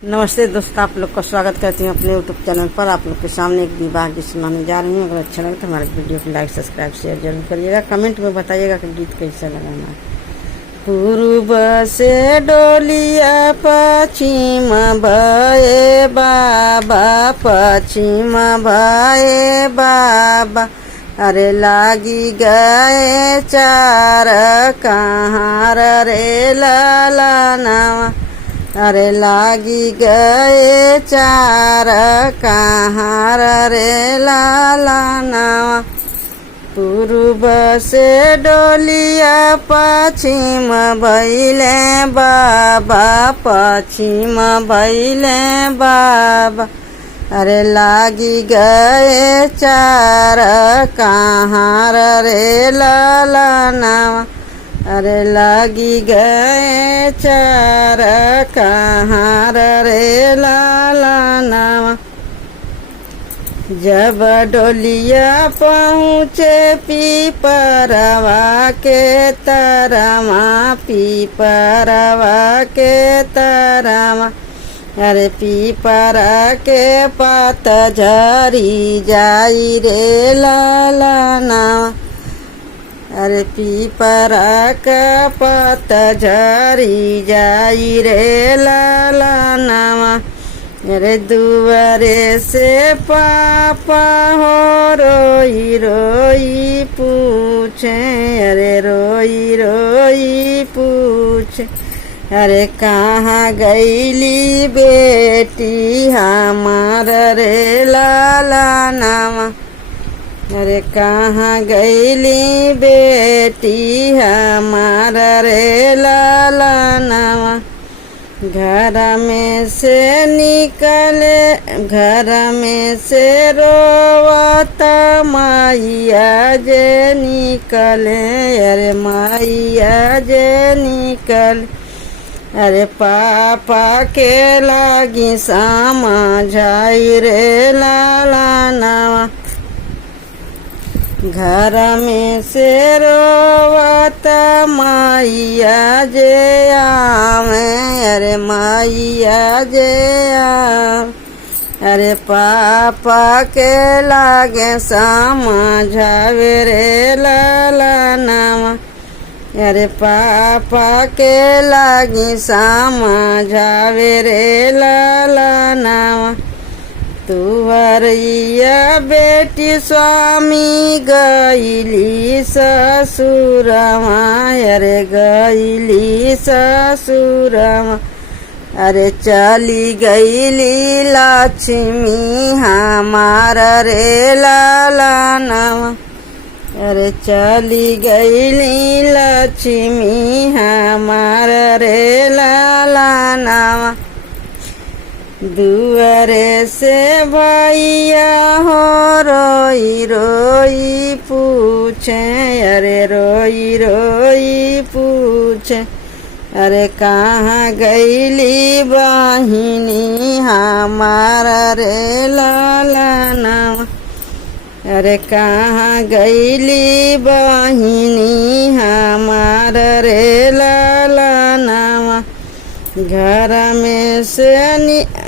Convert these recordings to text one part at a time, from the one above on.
नमस्ते दोस्तों, आप लोग का स्वागत करती हूँ अपने यूट्यूब चैनल पर। आप लोग के सामने एक विवाह गीत सुनाने जा रही हूँ। अगर अच्छा लगे तो हमारे वीडियो को लाइक सब्सक्राइब शेयर जरूर करिएगा। कमेंट में बताइएगा कि गीत कैसा लगा हमारा। पूर्व से डोलिया पश्चिम भये बाबा, पश्चिम भये बाबा, अरे लागी गए चार कहार रे लालनवा, अरे लागी गए चार कहार रे लालनवा। पूर्व से डोलिया पश्चिम भइले बाबा, पश्चिम भइले बाबा, अरे लागी गए चार कहार रे लालनवा, अरे लागी गए चार कहार रे लालनवा। जब डोलिया पहुँचे पीपरवा के तरवा, पीपरवा के तरवा, अरे पीपरा के पात झरी जाई रे लालनवा, अरे पीपरा का पात झरी जाई रे लालनवा। अरे दुआरे से पापा हो रोई रोई पूछे, अरे रोई रोई पूछे, अरे कहाँ गईली बेटी हमार रे लालनवा, अरे कहाँ गईली बेटी हमार रे लालनवा। घर में से निकले, घर में से रोवत माइया जे निकले, अरे माइया जे निकले, अरे पापा के लागी समझाई रे लालनवा। घर में से रोवत माइया जे आवे, अरे माइया जे आवे, अरे पापा के लागे समझावे रे लालनवा, अरे पापा के लागी समझावे रे लालनवा। तुहरिया बेटी स्वामी गईली ससुरवा, अरे गईली ससुरवा, अरे चली गईली लक्ष्मी हमार रे लालनवा, अरे चली गईली लक्ष्मी हमार रे लालनवा। दुआरे से भैया हो रोई रोई पूछे, अरे रोई रोई पूछे, अरे कहाँ गईली बहिनी हमार रे लालनवा, अरे कहाँ गईली बहिनी हमार रे लालनवा। घर में से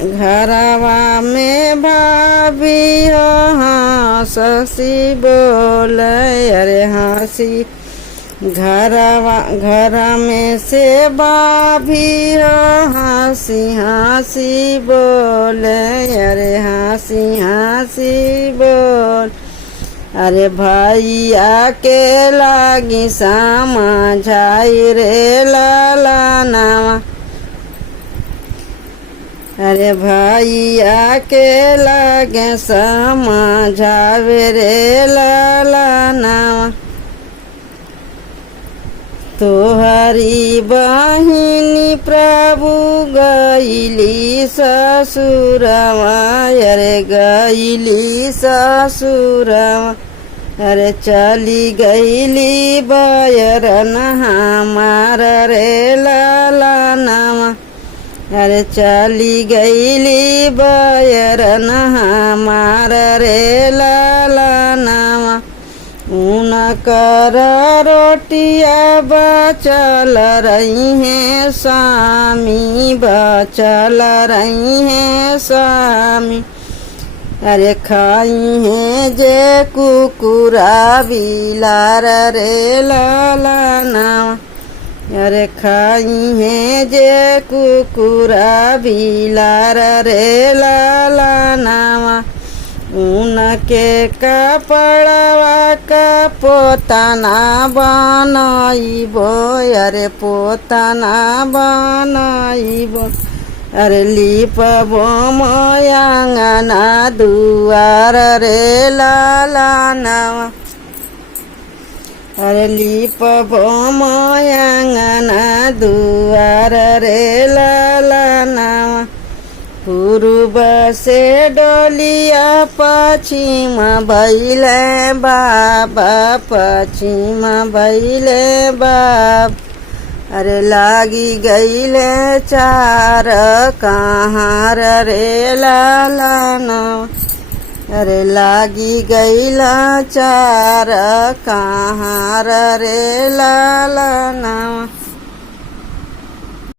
घरवा में भाभी हो हंसी बोले, अरे हंसी घरवा, घर में से भाभी हो हंसी हंसी बोले, अरे हंसी हंसी बोल, अरे भैया के लागी समझाई रे लालनवा, अरे भैया के लागे समझावे रे लालनवा। तोहरी बहिनी प्रभु गईली ससुरवा, अरे गईली ससुरवा, अरे चली गईली बयरन हमार रे लालनवा, अरे चली गईली बयरन हमार रे लालनवा। ऊना कर रोटिया बचल रही हैं स्वामी, बचल रही हैं स्वामी। अरे खाई हैं जे कुकुरा बिलार रे लालाना, अरे खाई हैं जे कुकुरा बिलार रे लालानावा। उनके कपड़वा का पोताना बनाइबो, अरे पोताना बनाइबो। अरे लिपबो मोयांगना दुआर रे लालानावा, अरे लिपबो मोयांगना दुआर रे लालानावा। पूर्व से डोलिया पश्चिम भैले बाबा, पश्चिम भैले बाब। अरे लागी गईले चार कहाँ रे लालाना, अरे लागी गईला चार कहाँ रे लालाना।